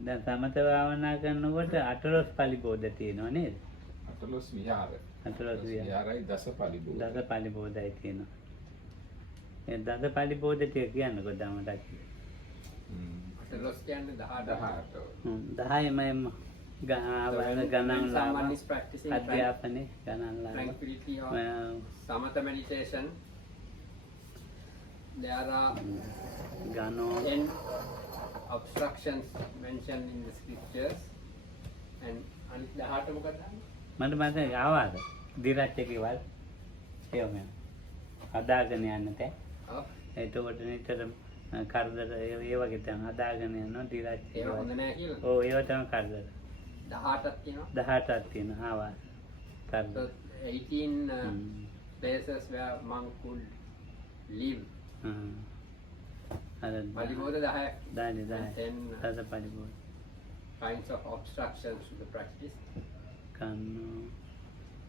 දැන් සමත භාවනා කරනකොට අටලොස් පරිබෝධ තියෙනවා නේද? අටලොස් විහාර. අටලොස් විහාරයි දස පරිබෝධ. දස පරිබෝධයි තියෙනවා. ඒ දස පරිබෝධ ටික කියන්නකො දමඩක්. අටලොස් කියන්නේ 18. 10ම ගණන් someone is practicing අධ්‍යාපනයේ ගණන් tranquility or samatha meditation. There are ගණෝ 10 obstructions mentioned in the scriptures and අනිත් 18 මොකක්ද? මට මතකයි ආවාද දිරච්ච කිවල් ඒවම හදාගෙන යන්න තේ. ඔව්. එතකොට නිතර කරදර ඒ වගේ තැන් හදාගෙන යනවා දිරච්ච. ඒක හොඳ නෑ කියලා. ඔව් ඒව තමයි කරදර. 18ක් තියෙනවා. 18ක් තියෙනවා ආවාද. කරදර. So 18 places where monk could live. අර පරිබෝධ 10ක්. 10 10 දස පරිබෝධ. kinds of obstructions to the practice. කන්නෝ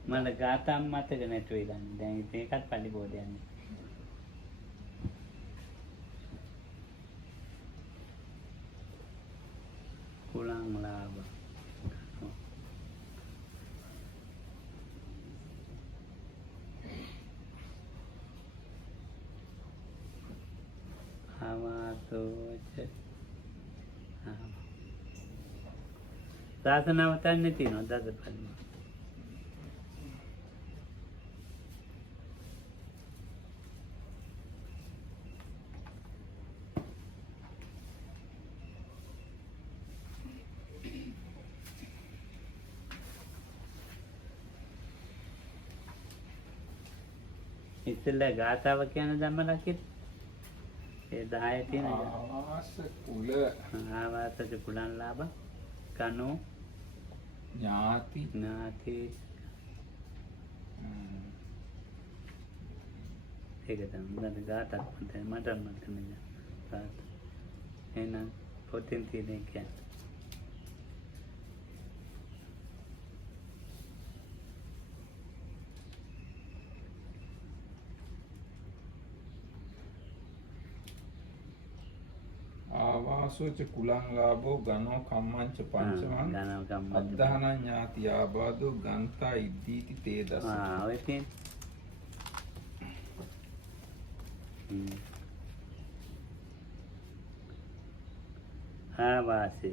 මට ගාතම් මතක නැතු වෙලා දැන් ඒකත් පරිබෝධයන්නේ. කුලං ලාභ ආවාසෝච සාසනවතන්නේ තියෙනවා දස පරිබෝධ. ඉතින්ලා ගාතාව කියන ධම්මලකිට ඒ 10 තියෙන ආවාස කුල ආවාසජ කුලං ලාභ කනෝ ඥාති නාති ඒක තමයි ගාතක් මට මතක නෑ. එහෙනම් පොතෙන් තියෙන කියන්නේ ආවාසෝච කුලං ලාභෝ ගනෝ කම්මංච පංචමං ගණව කම්ම අද්ධාන ඥාති ආබාධෝ ගන්තා ඉද්දීති තේ දස. ඔය තියෙන ආවාසය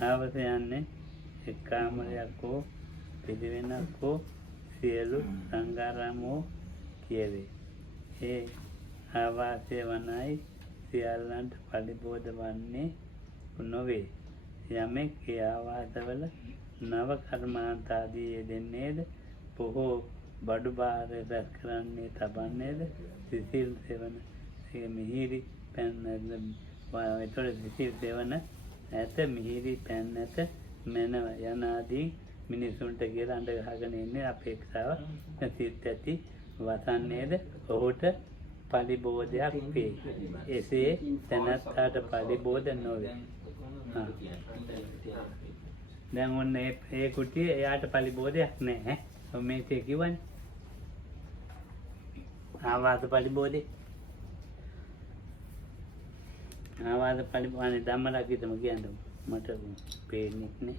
ආවාසය යන්නේ එක් කාමරයක් හෝ පිළිවෙනක් හෝ සියලු සංඝාරාම හෝ කියවේ. ඒ ආවාසය වනයි සියල්ලන්ට පරිබෝධ වන්නේ නොවේ. යමෙක් ඒ ආවාසවල නව කර්මාන්තාදී යෙදෙන්නේද බොහෝ බඩු බාර රැස් කරන්නේ තබන්නේද සිසිල් සෙවන මිහිරි පැන් එතකොට සිසිල් සෙවන ඇත මිහිරි පැන් ඇත මැනව යනාදී මිනිසුන්ට කියලා අඬ ගහගෙන ඉන්නේ අපේක්ෂාව සිත් ඇති වසන්නේද ඔහුට පරිබෝධයක් වේ. එසේ තැනැත්තාට පරිබෝධ නොවේ. දැන් ඔන්න ඒ කුටිය එයාට පරිබෝධයක් නැහැ. මේකේ කිව්වනේ ආවාස පරිබෝධේ ආවාස පරිබෝධනේ ධම්මලකිතම කියන්නේ මට පේන්නේ නේ.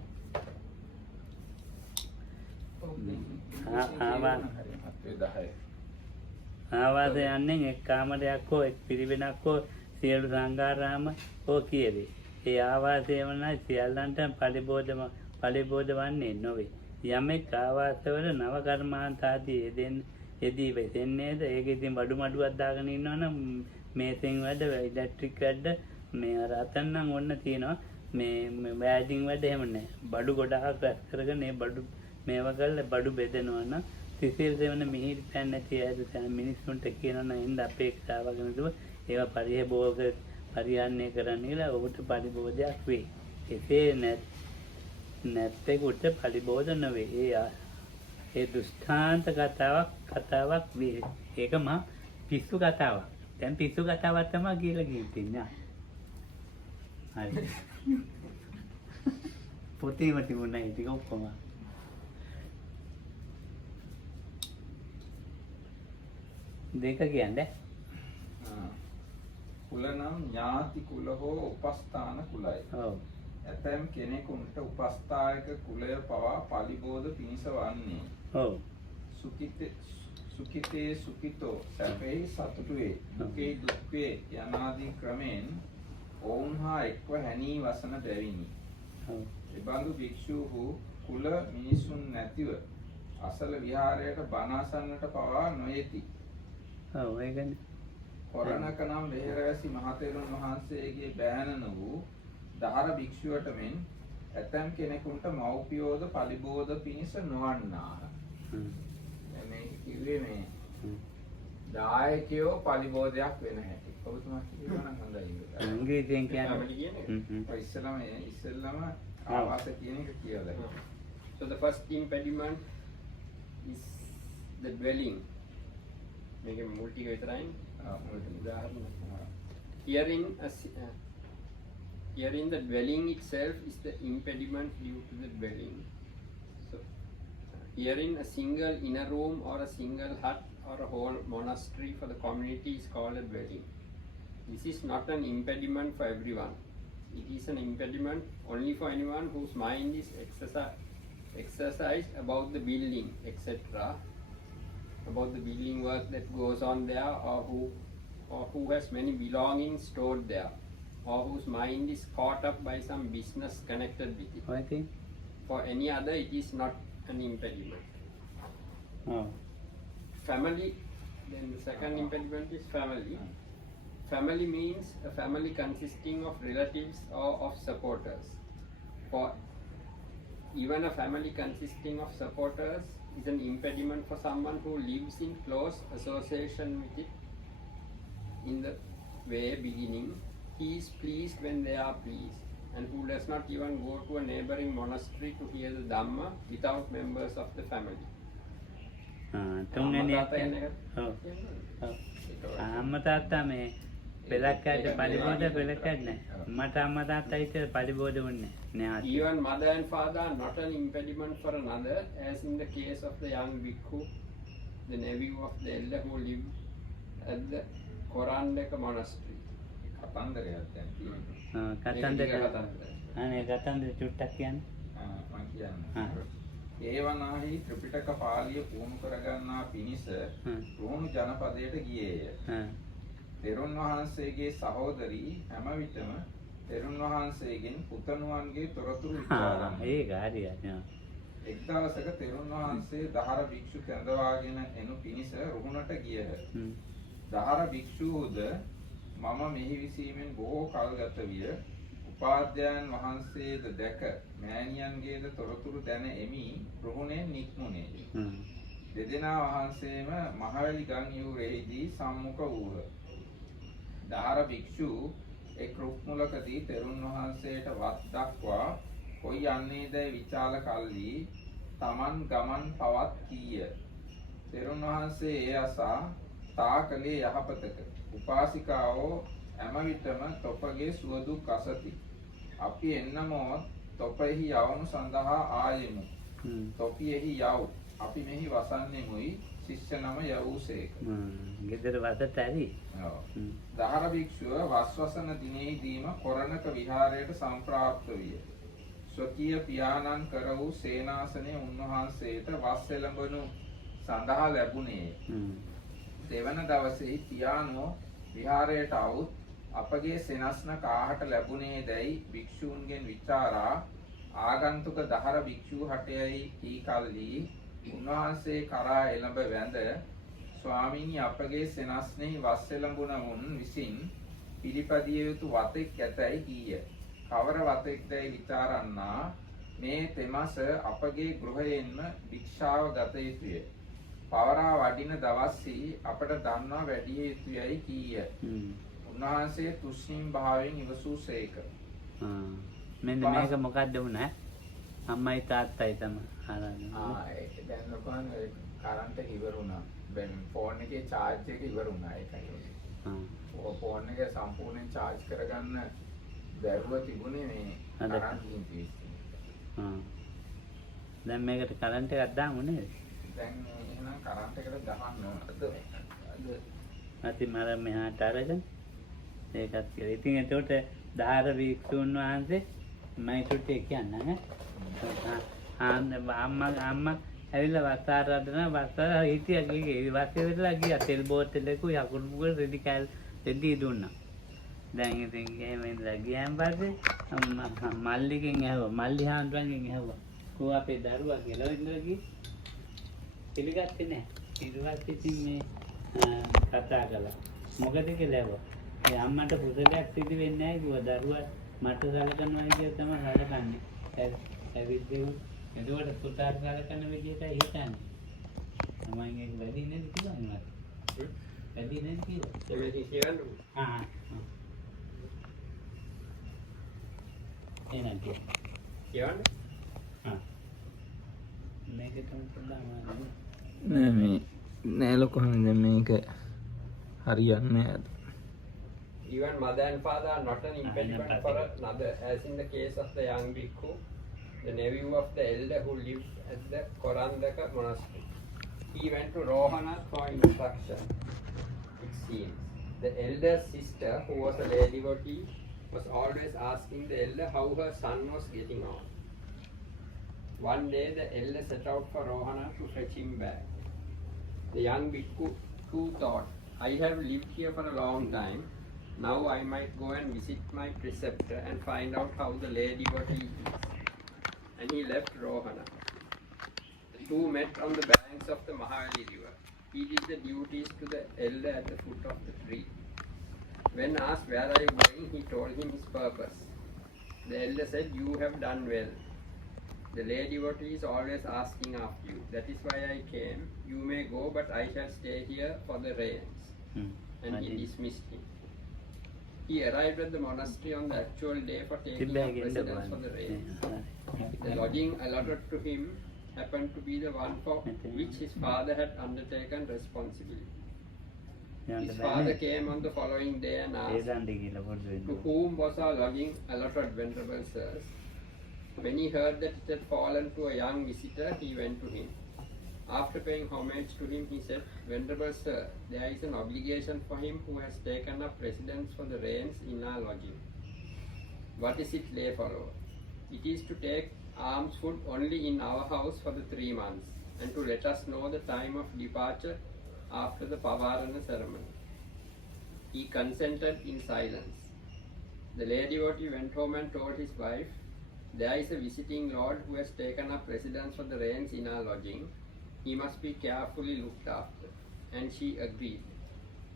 ආවාස යන්නේ එක් කාමරයක් හෝ එක් පිරිවෙනක් හෝ සියලු සංඝාරාම හෝ කියවේ. ඒ ආවාසය වන සියල්ලන්ට පරිබෝධ වන්නේ නොවේ. යමෙක් ආවාසවල නව කර්මාන්ත ආදී යෙදී වෙසෙන්නේද ඒක ඉතින් බඩු මඩුවක් දාගෙන ඉන්නවනම් මේසෙන් වැඩ ඉලෙක්ට්‍රික් වැඩ මේ අර අතන් නම් ඔන්න තියෙනවා මේ වෑඩින් වැඩ එහෙම නැහැ. බඩු ගොඩාක් රැස් කරගෙන ඒ බඩු මේවා කරලා බඩු බෙදනවා නම් සිසිල් සෙවන මිහිරි පැන් නැති ඇද මිනිස්සුන්ට කියනවා නම් ඉන්න අපේක්ෂාවක නැතුව ඒවා පරිහරණය කරන්න කියලා ඔබට පරිබෝධයක් වේ. එසේ නැත්තෙකුට පරිබෝධ නොවේ. ඒ දුෂ්ඨාන්ත කතාවක් වේ. ඒක මා පිස්සු කතාවක්. දැන් පිස්සු කතාවක් තමයි කියලා කියන්නේ. හරි. පොතේම තිබුණා ඒක ඔක්කොම. දෙක කියන්නේ කුල නම් ඥාති කුල හෝ උපස්ථාන කුලයි. ඔව්. ඇතැම් කෙනෙකුට උපස්ථායක කුලය පවා පලිබෝධ පිණිස වන්නේ. ඔව්. සුඛිතේ සුඛිතෝ සැපෙහි සතුටු වේ. දුකේ දුක් වේ යනාදී ක්‍රමෙන් ඔවුන් හා එක්ව හැනී වසන බැවිනි. ඔව්. එබඳු භික්ෂූහු කුල මිනිසුන් නැතිව අසල විහාරයට බණ අසන්නට පවා නොයෙති. ඔව් ඒකනේ. කොරණක නම් වෙහෙරවැසි මහතෙරුන් වහන්සේගේ බෑණන වූ දහර භික්ෂුවට මෙන් ඇතැම් කෙනෙකුට මව්පියෝද පලිබෝධ පිණිස නොවන්නාහ. මේ කිව්වේ මේ දායකයෝ පලිබෝධයක් වෙන හැටි. ඔබතුමා කියනවා නම් හොඳයි. ඉංග්‍රීසියෙන් කියන්නේ. ඉස්සෙල්ලම ආවාස කියන එක කියලා. So the first impediment is the dwelling. Make a multi Herein the dwelling itself is the impediment due to the dwelling. So herein a single inner room or a single hut or a whole monastery for the community is called a dwelling. This is not an impediment for everyone. It is an impediment only for anyone whose mind is exercised about the building, etc., about the building work that goes on there, or who has many belongings stored there, or whose mind is caught up by some business connected with it. I think. For any other, it is not an impediment. Oh. Family, then the second impediment is family. Family means a family consisting of relatives or of supporters. For even a family consisting of supporters is an impediment for someone who lives in close association with it. In the way beginning, he is pleased when they are pleased, and who does not even go to a neighboring monastery to hear the Dhamma without members of the family. තුන්වෙනි එක. ඔව්. අම්මා තාත්තා මේ පෙලක්කඩ පරිබෝධ පෙලක්කඩ නැහැ. මට අම්මා තාත්තා හිටිය පරිබෝධ වුණේ නැහැ. Even mother and father are not an impediment for another, as in the case of the young bhikkhu, the nephew of the elder who lived at the Korandaka monastery. කතන්දරයක් දැන් තියෙනවා. කතන්දර. අනේ කතන්දර චුට්ටක් කියන්න. මම කියන්නේ. ඒවනාහි ත්‍රිපිටක පාළිය පුහුණු කරගන්නා පිණිස රුහුණු ජනපදයට ගියේය. තෙරුන් වහන්සේගේ සහෝදරී හැම විටම තෙරුන් වහන්සේගෙන් පුතණුවන්ගේ තොරතුරු විචාරන්නේ. ඒක හරියට. එක් දවසක තෙරුන් වහන්සේ දහර භික්ෂු කැඳවාගෙන එනු පිණිස රුහුණට ගියහ. දහර භික්ෂූද මම මෙහි විසීමෙන් බොහෝ කල් ගත විය. උපාධ්‍යයන් වහන්සේද දැක මෑණියන්ගේද තොරතුරු දැන එමි රුහුණෙන් නික්මුණේ. දෙදෙනා වහන්සේම මහවැලි ගම් යුරෙහිදී සම්මුඛ වූහ. දහර භික්ෂු එක් රුක් මුලකදී තෙරුන් වහන්සේට වත් දක්වා කොයි යන්නේදැයි විචාල කල්හි තමන් ගමන් පවත් කීය. තෙරුන් වහන්සේ ඒ අසා තා කලේ යහපතක. උපාසිකාවෝ හැම විටම තොපගේ සුවදුක් අසති. අපි එන්නමොත් තොපෙහි යවනු සඳහා ආයෙමු. තොපියෙහි යව්. අපි මෙහි වසන්නෙමුයි ශිෂ්‍ය නම යවූසේක. ගෙදර වසට ඇරි. දහර භික්ෂුව වස්වසන දිනෙහිදීම කොරණක විහාරයට සම්ප්‍රාප්ත විය. ස්වකීය පියාණන් කර වූ සේනාසනයේ උන්වහන්සේට වස් එළඹනු සඳහා ලැබුණේ. දෙවන දවසේ පියාණෝ විහාරයට આવුත් අපගේ සෙනස්න කාහට ලැබුණේ දැයි භික්ෂූන්ගෙන් විචාරා ආගන්තුක දහර භික්ෂූ හටයයි කී කල්හි උන්වහන්සේ කරා එළඹ වැඳ ස්වාමීනි අපගේ සෙනස්නෙහි වස් එළඹුණවුන් විසින් පිළිපදිය යුතු වතෙක් ඇතැයි කීය. කවර වතෙක්දැයි විචාරන්නා මේ තෙමස අපගේ ගෘහයෙන්ම භික්ෂාව ගත යුතුය. පවරා වඩින දවස්හි අපට දන්වා වැඩිය යුතුයයි කීය. උන්වහන්සේ තුෂ්ණීම් භාවයෙන් ඉවසූසේක. මෙන්න මේක මොකක්ද වුණා? අම්මයි තාත්තයි තමයි ආරාධනා. ඒක දැන් ලොකන් කරන්ට් එක ඉවර වුණා. දැන් ෆෝන් එකේ charge එක ඉවර වුණා ඒකයි. ෆෝන් එක සම්පූර්ණයෙන් charge කරගන්න බැරුව තිබුණේ මේ කරන්ට් ඉන්ටිස්. දැන් මේකට කරන්ට් එකක් දාමු නේද? දැන් එහෙනම් කරන්ට් එකට ගහන්න ඕනද? අති මර මෙහාට අරගෙන ඒකත් කියලා. ඉතින් එතකොට දාර භික්ෂුන් වහන්සේ මම චුට්ටේ කියන්නම් අම්මා ඇවිල්ලා වස්තාර රදන වස්තාර හිටියා ගියේ වස්සේ වෙලා ගියා තෙල් බෝතලෙකුයි අකුරු මුගල් රෙදි කෑල් දෙඩි දුන්නා. දැන් ඉතින් එහෙම ඉඳලා ගියාන් පස්සේ මල්ලිගෙන් ඇහුවා මල්ලි හාන්දුරන්ගෙන් ඇහුවා කෝ අපේ දරුවා කියලා ඉඳලා ගියේ පිළිගත්තේ නැහැ. ඊට පස්සේ ඉතින් මේ කතා කළා. මොකද කියලා ඇහුවා. ඒ අම්මට පුතලයක් සිදු වෙන්නේ නැහැ කිව්වා. දරුවා මට සලකනවා කියලා තමයි සලකන්නේ. ඇවිත් එතකොට පුතාට සලකන විදිහට හිතන්නේ. තමයි ඒක වැඩි නේද කියලා නේද? වැඩි නේද කියලා. එමෙහි කියන්න. එනං කියන්න. මේක තමයි ප්‍රධානම. නෑ මේ නෑ ලොකෝනේ දැන් මේක හරියන්නේ නෑ. Even mother and father are not an impediment for another, as in the case of the young bhikkhu, the nephew of the elder who lived at the Korandaka monastery. He went to Rohana for instruction, it seems. The elder's sister, who was a lay devotee, was always asking the elder how her son was getting on. One day the elder set out for Rohana to fetch him back. The young bhikkhu too thought, I have lived here for a long time. Now I might go and visit my preceptor and find out how the lay devotee is. And he left Rohana. The two met on the banks of the Mahavali river. He did the duties to the elder at the foot of the tree. When asked where are you going, he told him his purpose. The elder said, you have done well. The lay devotee is always asking after you. That is why I came. You may go, but I shall stay here for the rains. And he dismissed him. He arrived at the monastery on the actual day for taking up residence for the rains. The lodging allotted to him happened to be the one for which his father had undertaken responsibility. His father came on the following day and asked, to whom was our lodging allotted, Venerable Sirs? When he heard that it had fallen to a young visitor, he went to him. After paying homage to him, he said, Venerable Sir, there is an obligation for him who has taken up residence for the rains in our lodging. What is it, lay follower? It is to take alms food only in our house for the 3 months, and to let us know the time of departure after the Pavarana ceremony. He consented in silence. The lay devotee went home and told his wife, there is a visiting lord who has taken up residence for the rains in our lodging. He must be carefully looked after. And she agreed.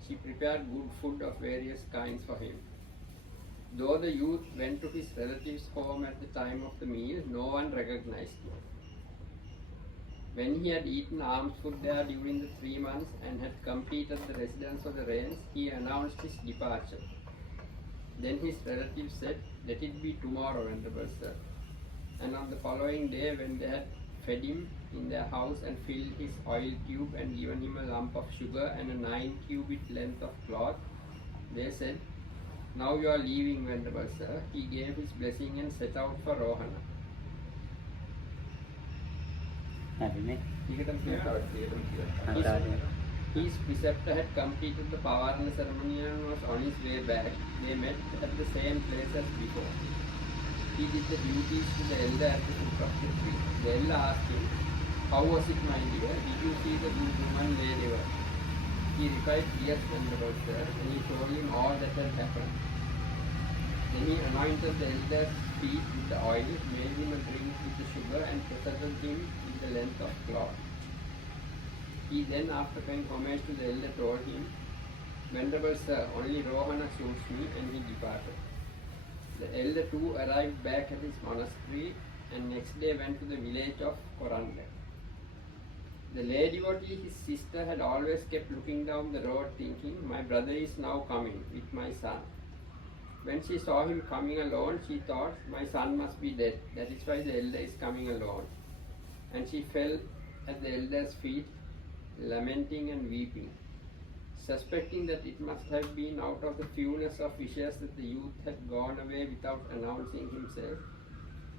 She prepared good food of various kinds for him. Though the youth went to his relatives' home at the time of the meal, no one recognized him. When he had eaten alms food there during the 3 months and had completed the residence of the rains, he announced his departure. Then his relatives said, let it be tomorrow, Venerable Sir. And on the following day, when they had fed him in their house and filled his oil tube and given him a lump of sugar and a 9 cubit length of cloth, they said, now you are leaving, Venerable Sir. He gave his blessing and set out for Rohana. His preceptor had completed the Pavarana ceremony and was on his way back. They met at the same place as before. He did the duties to the elder at the foot of the tree. The elder asked him, how was it, my dear? Did you see the good woman lay there? He replied, yes, Venerable Sir, and he told him all that had happened. Then he anointed the elder's feet with the oil, made him a drink with the sugar, and presented him with the length of cloth. He then, after paying homage to the elder, told him, Venerable Sir, only Rohana suits me, and he departed. The elder too arrived back at his monastery and next day went to the village of Koranda. The lay devotee, his sister, had always kept looking down the road thinking, my brother is now coming with my son. When she saw him coming alone, she thought, my son must be dead. That is why the elder is coming alone. And she fell at the elder's feet, lamenting and weeping. Suspecting that it must have been out of the fewness of wishes that the youth had gone away without announcing himself,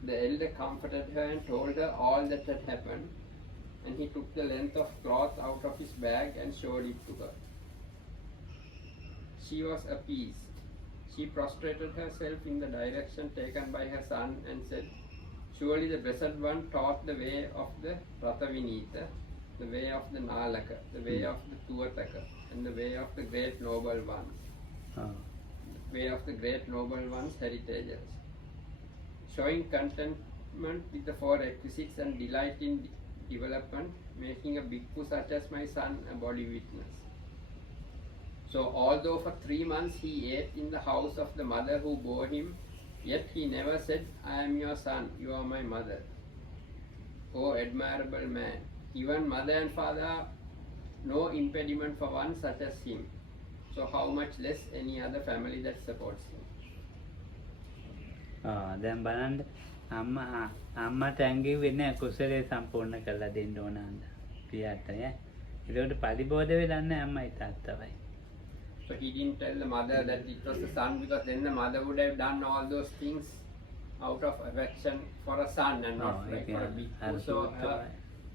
the elder comforted her and told her all that had happened, and he took the length of cloth out of his bag and showed it to her. She was appeased. She prostrated herself in the direction taken by her son and said, "Surely the Blessed One taught the way of the Ratavinita, the way of the Nalaka, the way of the Tuvataka, and the way of the great noble ones, way of the great noble ones' heritages, showing contentment with the four requisites and delight in development, making a bhikkhu such as my son a body witness." So although for 3 months he ate in the house of the mother who bore him, yet he never said, "I am your son, you are my mother." O admirable man, even mother and father are no impediment for one such as him. So how much less any other family that supports him. දැන් බලන්න අම්මට ඇඟිව්වේ නෑ කුසලයේ සම්පූර්ණ කරලා දෙන්න ඕන අන්න පියාට ඈ. ඒකට පරිබෝධ වෙලා නැහැ අම්මයි තාත්තවයි. So he didn't tell the mother that it was the son, because then the mother would have done all those things out of affection for a son and not like for a bhikkhu. So her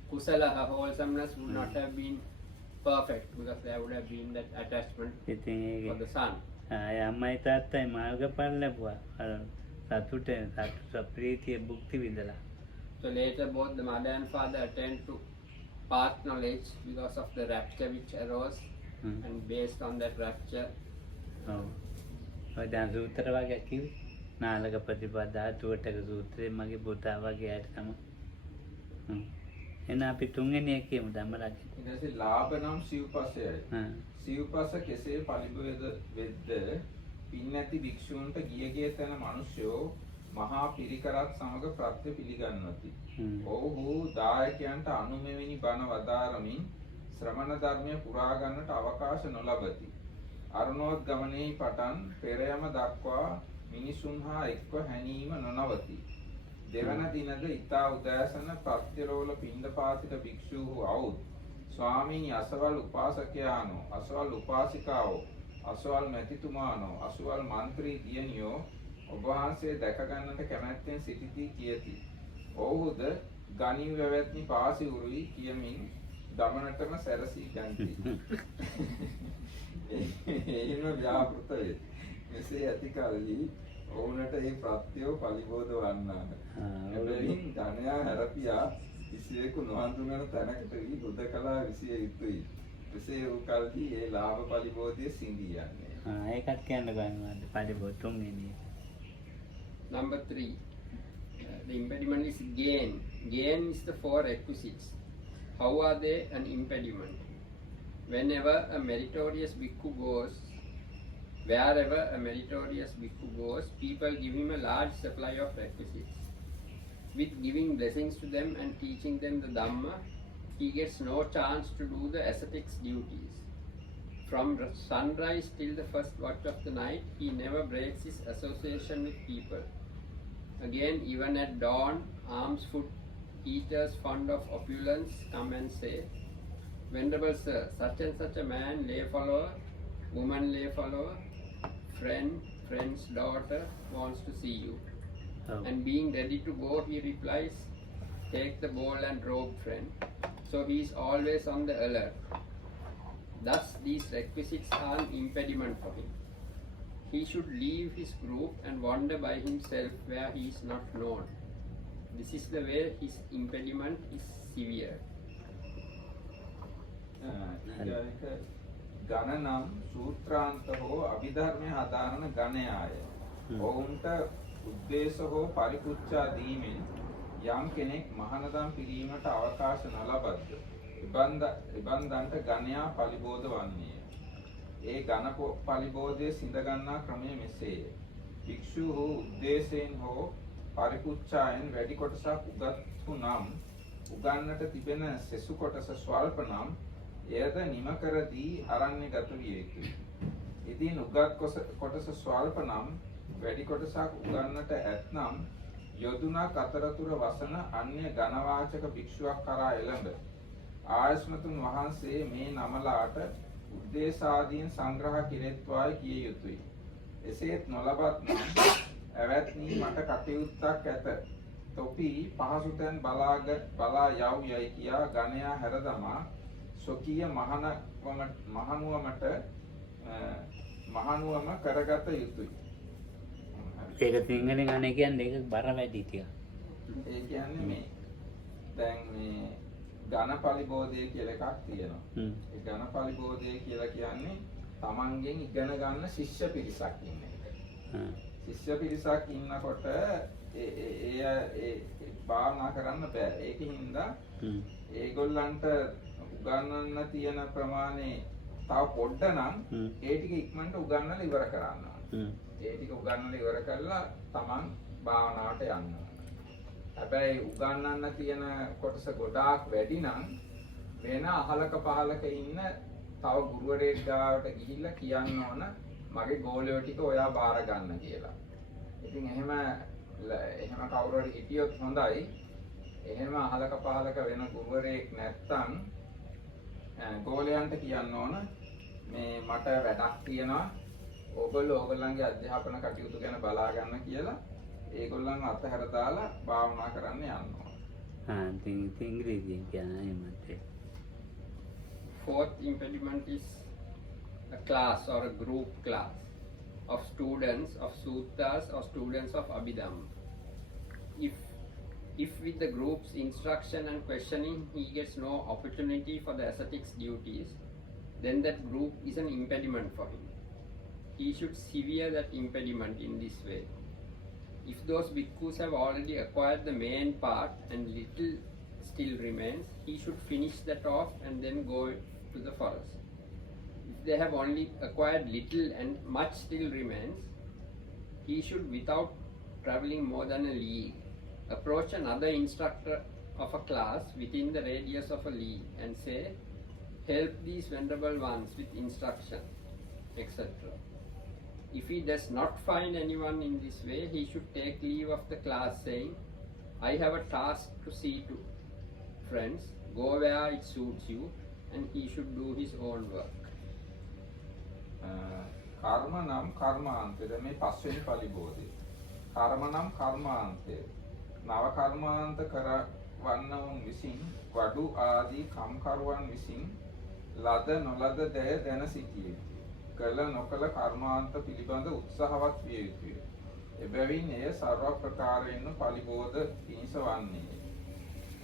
kusala, her wholesomeness would not have been perfect, because there would have been that attachment for the son. අම්මයි තාත්තයි මාර්ගඵල ලැබුවා. සතුට ප්‍රීතිය භුක්ති විඳලා. So later both the mother and father attained to path knowledge because of the rapture which arose, and based on that rapture. ඔය දැන් සූත්‍ර වගේ කිව්වේ නාලක ප්‍රතිපදා තුවටක සූත්‍රේ මගේ පුතා වගේ අයට තමයි. එහෙනම් අපි තුන්වෙනි එක කියමු ධම්මරාජ. ඊට පස්සේ ලාභ නම් සිව්පසයයි. සිව්පස කෙසේ පරිබෝධ වෙද්ද පින් නැති භික්ෂූන්ට ගිය තැන මිනිසයෝ මහා පිරිකරත් සමග ප්‍රත්‍ය පිළිගන්වති. ඔව්හු දායකයන්ට අනුමෙවැනි බණ වදාරමින් ශ්‍රමණ ධර්මය පුරා ගන්නට අවකාශ නොලබති. අරුණෝත් ගමනේ පටන් පෙරයම දක්වා මිනිසුන් හා එක්ව හැනීම නොනවති. දෙවන දිනද ඊතා උදෑසන ප්‍රත්‍යරෝල පිණ්ඩපාතික භික්ෂූහු අවුත් ස්වාමීනි අසවල් උපාසකයානෝ, අසවල් උපාසිකාවෝ, අසවල් මැතිතුමානෝ, අසවල් මන්ත්‍රී දියණියෝ ඔබ වහන්සේ දැක ගන්නට කැමැත්තෙන් සිටිති කියති. ඔව්හුද ගණිව් වැවැත්නි පාසි උරුයි කියමින් ගමනටම සැරසී ගන්ති. එහෙම ව්‍යාපෘත වේ. මෙසේ ඇති කල්හි ඔවුනට ඒ ප්‍රත්‍යෝ පරිබෝධ වන්නාහ. එබැවින් ධනයා හැරපියා කිසිවෙකු නොහඳුනන තැනකට වී හුදකලා විසිය යුතුයි. එසේ වූ කල්හි ඒ ලාභ පරිබෝධය සිඳී යන්නේ. ඒකත් කියන්න ගන්න පරිබෝධ තුන්වෙනි. Number 3, the impediment is gain. Gain is the four requisites. How are they an impediment? Whenever a meritorious bhikkhu goes, wherever a meritorious bhikkhu goes, people give him a large supply of requisites. With giving blessings to them and teaching them the Dhamma, he gets no chance to do the ascetics duties. From sunrise till the first watch of the night, he never breaks his association with people. Again, even at dawn, alms food eaters fond of opulence come and say, "Venerable sir, such and such a man, lay follower, woman lay follower, friend's daughter wants to see you." And being ready to go, he replies, "Take the bowl and robe, friend." So he is always on the alert. Thus, these requisites are an impediment for him. He should leave his group and wander by himself where he is not known. This is the way his impediment is severe. ගණනම් සූත්‍රාන්ත හෝ අභිධර්මය හදාරන ගණයාය. ඔවුන්ට උද්දේශ හෝ පරිපුච්ඡා දීමෙන් යම් කෙනෙක් මහානදම් පිරීමට අවකාශ නොලබද්ද ඉබන්දන්ට ගණයා පරිබෝධ වන්නේය. ඒ ගණ පරිබෝධය සිඳ ගන්නා ක්‍රමය මෙසේය. භික්ෂුහු උද්දේශයෙන් හෝ පරිපුච්ඡායෙන් වැඩි කොටසක් උගත්තු නම් උගන්නට තිබෙන සෙසු කොටස ස්වල්ප නම් එයද නිම කර දී අරණ්‍යගත විය යුතුයි. ඉතින් උගත් කොටස ස්වල්ප නම් වැඩි කොටසක් උගන්නට ඇතනම් යොදුනක් අතරතුර වසන අන්‍ය ඝනවාචක භික්ෂුවක් කරා එළඹ ආයස්මතුන් වහන්සේ මේ නමලාට උද්දේශාදීන් සංග්‍රහ කිරෙත්වායි කිය යුතුයි. එසේත් නොලබත් නම් ඇවැත්නි මට කටයුත්තක් ඇත. තොපි පහසුතෙන් බලා යව් යයි කියා ගණයා හැර දමා සොකීය මහනුවම කරගත යුතුයි. ඒක සිංහලෙන් අනේ කියන්නේ ඒක බර වැඩි ටික. ඒ කියන්නේ මේ දැන් මේ ඝන පරිබෝධය කියලා එකක් තියෙනවා. ඒ ඝන පරිබෝධය කියලා කියන්නේ තමන්ගෙන් ඉගෙන ගන්න ශිෂ්‍ය පිරිසක් ඉන්න එක. ශිෂ්‍ය පිරිසක් ඉන්නකොට ඒ භාවනා කරන්න බෑ. ඒකින්ද ඒගොල්ලන්ට උගන්වන්න තියෙන ප්‍රමාණය තව පොඩ්ඩ නම් ඒ ටික ඉක්මනට උගන්වලා ඉවර කරන්න ඕනේ. ඒ ටික උගන්වලා ඉවර කරලා තමන් භාවනාවට යන්න ඕනේ. හැබැයි උගන්වන්න තියෙන කොටස ගොඩාක් වැඩි නම් වෙන අහලක පහලක ඉන්න තව ගුරුවරයෙක් ගාවට ගිහිල්ලා කියන්න ඕන මගේ ගෝලයෝ ටික ඔයා බාර ගන්න කියලා. ඉතින් එහෙම කවුරු හරි හිටියොත් හොඳයි. එහෙම අහලක පහලක වෙන ගුරුවරයෙක් නැත්තම් ගෝලයන්ට කියන්න ඕන මේ මට වැඩක් තියෙනවා. ඕගොල්ලන්ගේ අධ්‍යාපන කටයුතු ගැන බලා ගන්න කියලා ඒගොල්ලන් අතහැර දාලා භාවනා කරන්න යන්න ඕන. ඉංග්‍රීසියෙන් කියන්නේ එහෙමත්. Fourth impediment is a class or a group class of students of suttas or students of Abhidhamma. If with the group's instruction and questioning he gets no opportunity for the ascetics duties, then that group is an impediment for him. He should sever that impediment in this way. If those bhikkhus have already acquired the main part and little still remains, he should finish that off and then go to the forest. If they have only acquired little and much still remains, he should, without travelling more than a league, approach another instructor of a class within the radius of a league and say, help these venerable ones with instruction, etc. If he does not find anyone in this way, he should take leave of the class saying, I have a task to see to. Friends, go where it suits you, and he should do his own work. කර්ම නම් කර්මාන්තය මේ පස්වෙනි පරිබෝධය. කර්ම නම් කර්මාන්තය. නව කර්මාන්ත කරවන්නවුන් විසින් වඩු ආදී කම්කරුවන් විසින් ලද නොලද දය දැන සිටිය යුතුය. කළ නොකළ කර්මාන්ත පිළිබඳ උත්සාහවත් විය යුතුය. එබැවින් එය සර්ව ප්‍රකාරයෙන්ම පරිබෝධ පිණිස වන්නේය.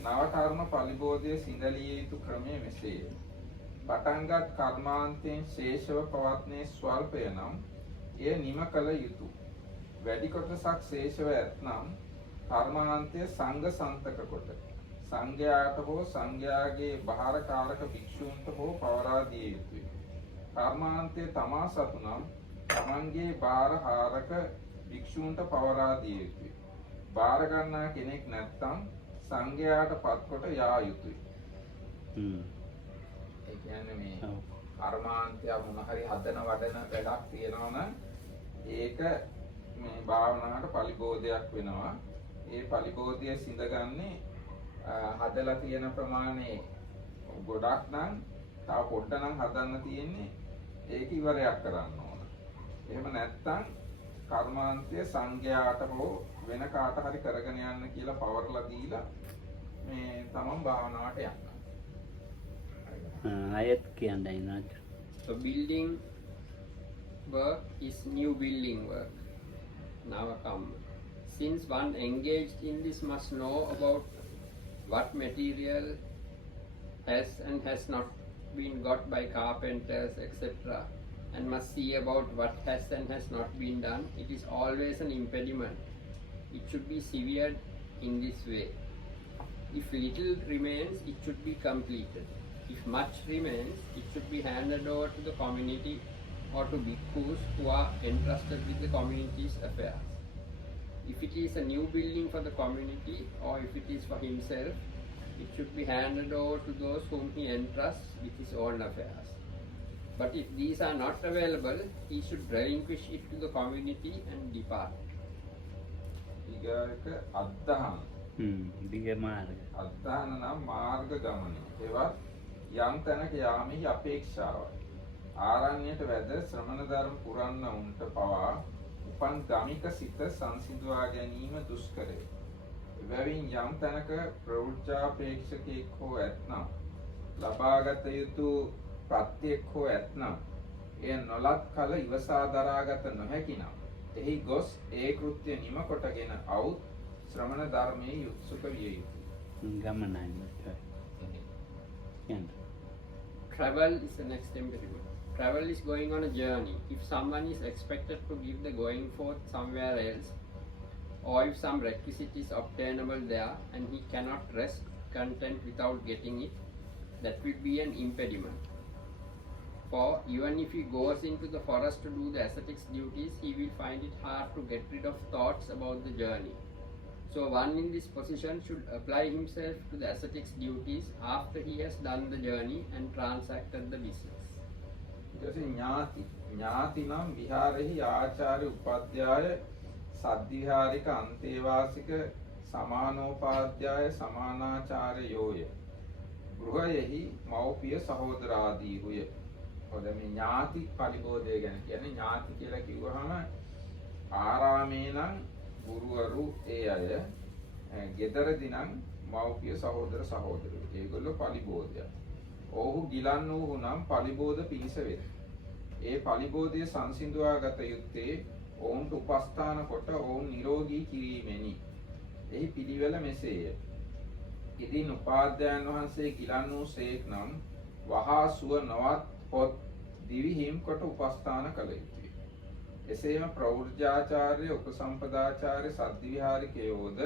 නව කර්ම පරිබෝධයේ සිඳලිය යුතු ක්‍රමය මෙසේය. පටන්ගත් කර්මාන්තයෙන් ශේෂව පවත්නේ ස්වල්පය නම් එය නිම කළ යුතුය. වැඩි කොටසක් ශේෂව ඇතනම් කර්මාන්තය සංඝ සන්තක කොට සංඝයාට හෝ සංඝයාගේ බාරකාරක භික්ෂූන්ට හෝ පවරා දිය යුතුය. කර්මාන්තය තමා සතු නම් තමන්ගේ බාරහාරක භික්ෂූන්ට පවරා දිය යුතුය. බාර ගන්නා කෙනෙක් නැත්නම් සංඝයාට පත්කොට යා යුතුය. ඒ කියන්නේ මේ කර්මාන්තය මොන හරි හදන වඩන වැඩක් තියෙනවා නම් ඒක මේ භාවනාවට පරිබෝධයක් වෙනවා. ඒ පරිබෝධය සිඳගන්නේ හදලා තියෙන ප්‍රමාණය ගොඩක් නම් තව පොඩ්ඩ නම් හදන්න තියෙන්නේ ඒක ඉවරයක් කරන්න ඕන. එහෙම නැත්නම් කර්මාන්තය සංඝයාට හෝ වෙන කාට හරි කරගෙන යන්න කියලා පවර්ලා දීලා මේ තමන් භාවනාවට යන්න. ආයත් කියන්නේ නැත්. So building work is new building work. Navakamma. Since one engaged in this must know about what material has and has not been got by carpenters, etc., and must see about what has and has not been done, it is always an impediment. It should be severed in this way. If little remains, it should be completed. If much remains, it should be handed over to the community or to bhikkhus who are entrusted with the community's affairs. If it is a new building for the community or if it is for himself, it should be handed over to those whom he entrusts with his own affairs. But if these are not available, he should relinquish it to the community and depart. ඊගාක අද්ධාන. දිග මාර්ග. අද්ධාන නම් මාර්ග ගමනය. ඒවත් යම් තැනක යාමෙහි අපේක්ෂාවයි. ආරණ්‍යයට වැද ශ්‍රමණ ධර්ම පුරන්න උන්ට පවා උපන් ගමික සිත සංසිඳවා ගැනීම දුෂ්කරය. එබැවින් යම් තැනක ප්‍රවෘත්තාපේක්ෂකෙක් හෝ ඇතනම් ලබාගත යුතු ප්‍රත්‍යක් හෝ ඇතනම් එය නොලත් කල ඉවසා දරාගත නොහැකි නම් එහි ගොස් ඒ කෘත්‍ය නිම කොටගෙන අවුත් ශ්‍රමණ ධර්මයේ යුක්සුක විය යුතුය. ගමනයි. Travel is the next imperative. Travel is going on a journey. If someone is expected to give the going forth somewhere else, or if some requisite is obtainable there and he cannot rest content without getting it, that will be an impediment. For even if he goes into the forest to do the ascetics duties, he will find it hard to get rid of thoughts about the journey. So one in this position should apply himself to the ascetics duties after he has done the journey and transacted the business. ඥාති නම් විහාරෙහි ආචාර්ය උපාධ්‍යාය සද්ධිහාරික අන්තේවාසික සමානෝපාධ්‍යාය සමානාචාර්යයෝය. ගෘහයෙහි මව්පිය සහෝදරාදීහුය. ඔද මේ ඥාති පරිබෝධය ගැන කියන්නේ ඥාති කියලා කිව්වහම ආරාමේ නම් ගුරුවරු ඒ අය ගෙදරදී නම් මව්පිය සහෝදර සහෝදරයෝ ඒගොල්ලෝ පරිබෝධය. ඔහු ගිලන් වූ නම් පරිබෝධ පිහිස වේ. ඒ පරිබෝධය සංසිඳුවා ගත යුත්තේ ඔවුන්ට උපස්ථාන කොට ඔවුන් නිරෝගී කිරීමෙනි. එහි පිළිවෙල මෙසේය. ඉදින් උපාධ්‍යයන් වහන්සේ ගිලන් වූ සේක් නම් වහා සුව නවත් පොත් දිවි හිම් කොට උපස්ථාන කළ යුතුය. එසේම ප්‍රවෘජ්‍යාචාර්ය උපසම්පදාචාර්ය සද්ධි විහාරිකයෝද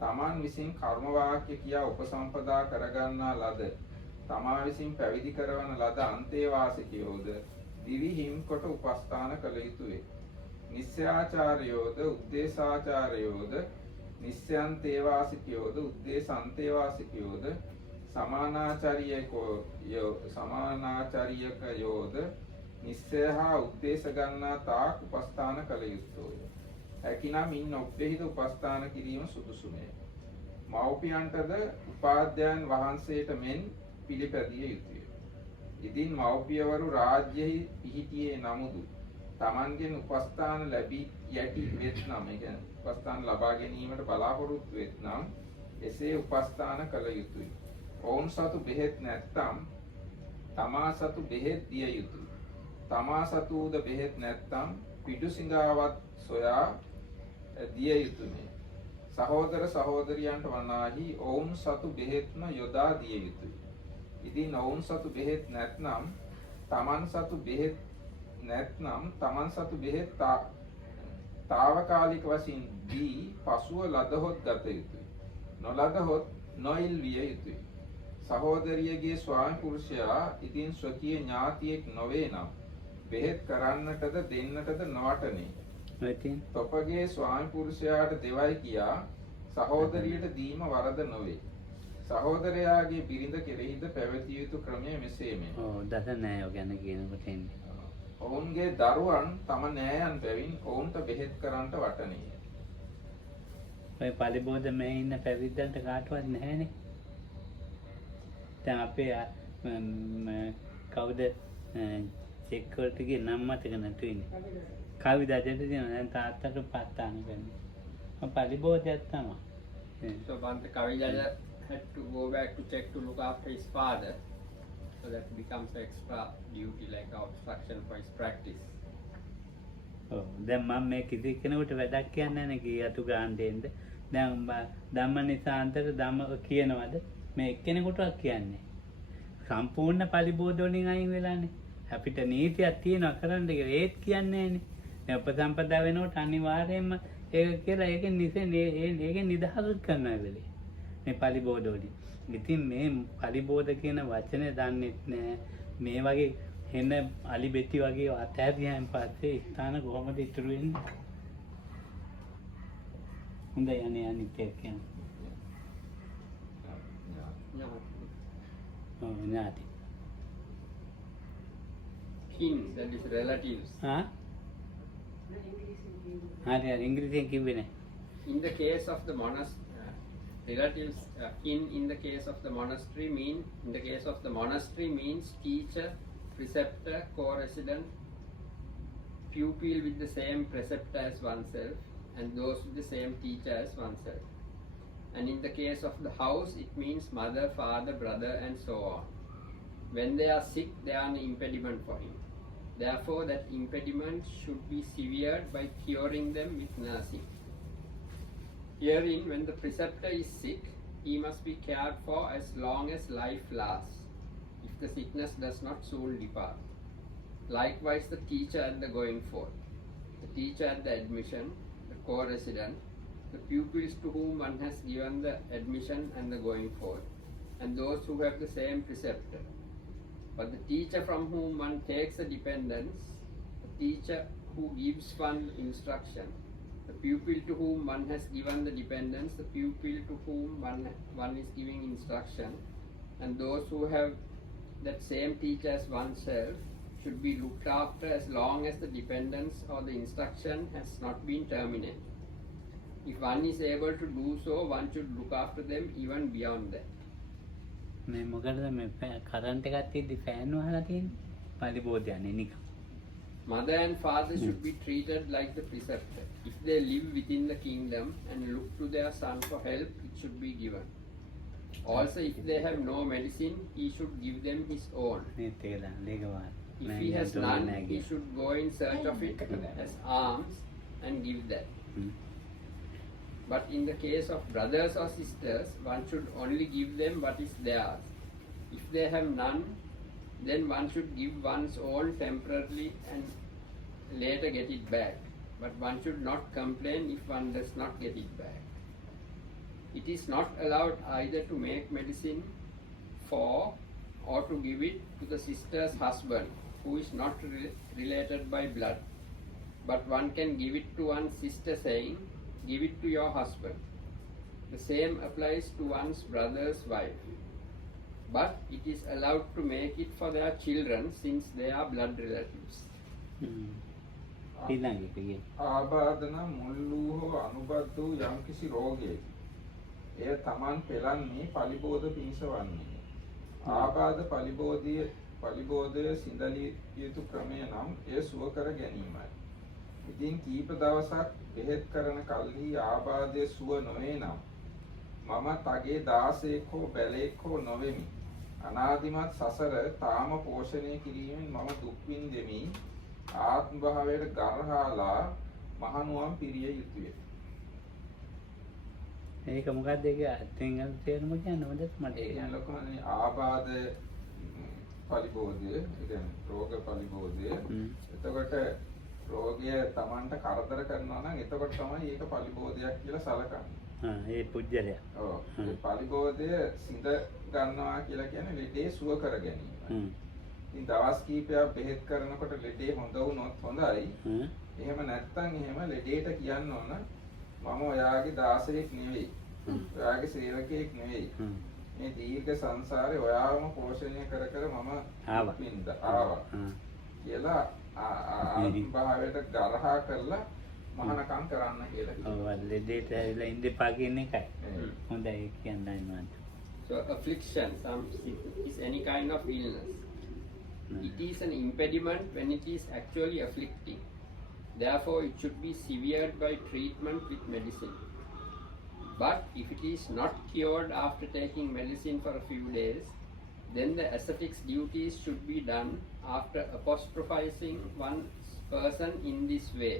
තමන් විසින් කර්ම වාක්‍ය කියා උපසම්පදා කරගන්නා ලද තමා විසින් පැවිදි කරවන ලද අන්තේවාසිකයෝද දිවි හිම් කොට උපස්ථාන කළ යුතුය. නිස්සයාචාර්යෝද උද්දේශාචාර්යෝද නිස්සයන්තේවාසිකයෝද උද්දේශාන්තේවාසිකයෝද සමානාචාරියකයෝද නිස්සය හා උද්දේශ ගන්නා තාක් උපස්ථාන කළ යුත්තෝය. හැකිනම් ඉන් ඔබ්බෙහිද උපස්ථාන කිරීම සුදුසුමය. මව්පියන්ටද උපාධ්‍යයන් වහන්සේට මෙන් පිළිපැදිය යුතුය. ඉදින් මව්පියවරු රාජ්‍යයෙහි පිහිටියේ නමුදු තමන්ගෙන් උපස්ථාන ලැබී යටි වෙත්නම් ඒ කියන්නේ උපස්ථාන ලබා ගැනීමට බලාපොරොත්තු වෙත්නම් එසේ උපස්ථාන කළ යුතුය. ඔවුන් සතු බෙහෙත් නැත්නම් තමා සතු බෙහෙත් දිය යුතුය. තමා සතුද බෙහෙත් නැත්නම් පිටුසිඟාවත් සොයා දිය යුතුය. සහෝදර සහෝදරියන්ට වනාහි ඔවුන් සතු බෙහෙත්ම යොදා දිය යුතුය. ඉතින් ඔවුන් සතු බෙහෙත් නැත්නම් තමන් සතු බෙහෙත් తాවකාලික වශයෙන් දී පසුව ලදහොත් ගත යුතුය. නොලදහොත් නොයිල් විය යුතුය. සහෝදරියගේ ස්වාමි පුරුෂයා ඉතින් ස්වකීය ඥාතියෙක් නොවේ නම් බෙහෙත් කරන්නටද දෙන්නටද නොවටනේ. තොපගේ ස්වාමි පුරුෂයාට දෙවයි කියා සහෝදරියට දීම වරද නොවේ. සහෝදරයාගේ බිරිඳ කෙරෙහිද පැවතිය යුතු ක්‍රමය මෙසේමය. දස නෑයෝ ගැන කියනකොට එන්නේ. ඔවුන්ගේ දරුවන් තම නෑයන් බැවින් ඔවුන්ට බෙහෙත් කරන්නට වටනේය. ඔය පරිබෝධ මේ ඉන්න පැවිද්දන්ට කාටවත් නැහැනේ. දැන් අපේ කවුද චෙක් වලට ගියේ නම් මතක නැතු ඉන්නේ. කවිදාට දෙනවා දැන් තාත්තට උපස්ථාන කරනවා. පරිබෝධයක් තමයි. So once Kavijaya had to go back to check to look after his father, so that becomes extra duty like obstruction for his practice. දැන් මම මේ කිසි කෙනෙකුට වැඩක් කියන්නේ නැහැ කී අතු ගන්න දෙන්න. දැන් ධම්මනිසාන්තර ධම්ම කියනවාද මේ එක්කෙනෙකුටවත් කියන්නේ. සම්පූර්ණ පරිබෝධ වලින් අයින් වෙලානේ. අපිට නීතියක් තියෙනවා කරන්න කියලා ඒත් කියන්නේ නැහැනේ. දැන් උපසම්පදා වෙනකොට අනිවාර්යයෙන්ම ඒක කියලා ඒකෙන් ඒකෙන් නිදහස් කරනවා වෙලේ. මේ පරිබෝධ වලින්. ඉතින් මේ පරිබෝධ කියන වචනේ දන්නෙත් නැහැ. මේ වගේ හෙන අලි බෙටි වගේ අතහැරියන් පස්සේ ස්ථාන කොහොමද ඉතුරු වෙන්නේ? හොඳයි අනේ අනිත් එක කියන්නේ. ඥාති. Kin, that is relatives. හරි ඉංග්‍රීසියෙන් කිව්වේ නැහැ. In the case of the relatives, kin in the case of the monastery means teacher, preceptor, co-resident, pupil with the same preceptor as oneself, and those with the same teacher as oneself. And in the case of the house, it means mother, father, brother, and so on. When they are sick, they are an impediment for him. Therefore, that impediment should be severed by curing them with nursing. Herein, when the preceptor is sick, he must be cared for as long as life lasts, if the sickness does not soon depart. Likewise, the teacher at the going forth, the teacher at the admission, the co-resident, the pupils to whom one has given the admission and the going forth, and those who have the same preceptor. But the teacher from whom one takes the dependence, the teacher who gives one instruction, the pupil to whom one has given the dependence, the pupil to whom one is giving instruction, and those who have that same teacher as oneself should be looked after as long as the dependence or the instruction has not been terminated. If one is able to do so, one should look after them even beyond that. මේ මොකටද මේ current එකක් තියද්දි fan වහලා තියෙන්නේ? පරිබෝධයන්නේ නිකන්. Mother and father should be treated like the preceptor. If they live within the kingdom and look to their son for help, it should be given. Also, if they have no medicine, he should give them his own. මේත් ඒක දාන්න ඒක වාර. If he has none, he should go in search of it as alms and give that. But in the case of brothers or sisters, one should only give them what is theirs. If they have none, then one should give one's own temporarily and later get it back. But one should not complain if one does not get it back. It is not allowed either to make medicine for or to give it to the sister's husband, who is not related by blood. But one can give it to one's sister saying, "Give it to your husband." The same applies to one's brother's wife. But it is allowed to make it for their children since they are blood relatives. ඊළඟ එක කියන්නේ ආබාධන මුල් වූ හෝ අනුබද්ධ වූ යම්කිසි රෝගයකි. එය තමන් පෙළන්නේ පලිබෝධ පිණිස වන්නේ. ආබාධ පලිබෝධය සිඳලිය යුතු ක්‍රමය නම් එය සුව කර ගැනීමයි. ඉතින් කීප දවසක් බෙහෙත් කරන කල්හි ආබාධය සුව නොවේ නම් මම තගේ දාසයෙක් හෝ බැලයෙක් හෝ නොවෙමි. අනාදිමත් සසර තාම පෝෂණය කිරීමෙන් මම දුක් විඳෙමි. ආත්ම භාවයට ගරහාලා මහනුවම් පිරිය යුතුය. ඒක මොකක්ද ඒක සිංහල තේරුම කියන්නේ මොකද මට ඒ කියන්නේ ලොකුමනේ ආබාධ පලිබෝධය, ඒ කියන්නේ රෝග පලිබෝධය. එතකොට රෝගය Tamanට කරදර කරනවා නම් එතකොට තමයි ඒක පලිබෝධයක් කියලා සලකන්නේ. ඒ පුජ්‍යලයා. ඔව්. ඒ පලිබෝධය සිඳ ගන්නවා කියලා කියන්නේ ලෙඩේ සුව කර ගැනීම. ඉතින් දවස් කීපයක් බෙහෙත් කරනකොට ලෙඩේ හොඳ වුණොත් හොඳයි. එහෙම නැත්නම් එහෙම ලෙඩේට කියන්න ඕන මම ඔයාගේ දාසයෙක් නෙවෙයි. ඔයාගේ සේවකයෙක් නෙවෙයි. මේ දීර්ඝ සංසාරේ ඔයාවම පෝෂණය කර කර මම ආවා. කියලා ආත්ම භාවයට ගරහා කරලා මහානකම් කරන්න කියලා කිව්වා. ඔව් ලෙඩේට ඇවිල්ලා ඉඳපා කියන එකයි. හොඳයි කියන්නයි මම. So affliction is any kind of illness. It is an impediment when it is actually afflicting. Therefore, it should be severed by treatment with medicine. But if it is not cured after taking medicine for a few days, then the ascetic's duties should be done after apostrophizing one person in this way.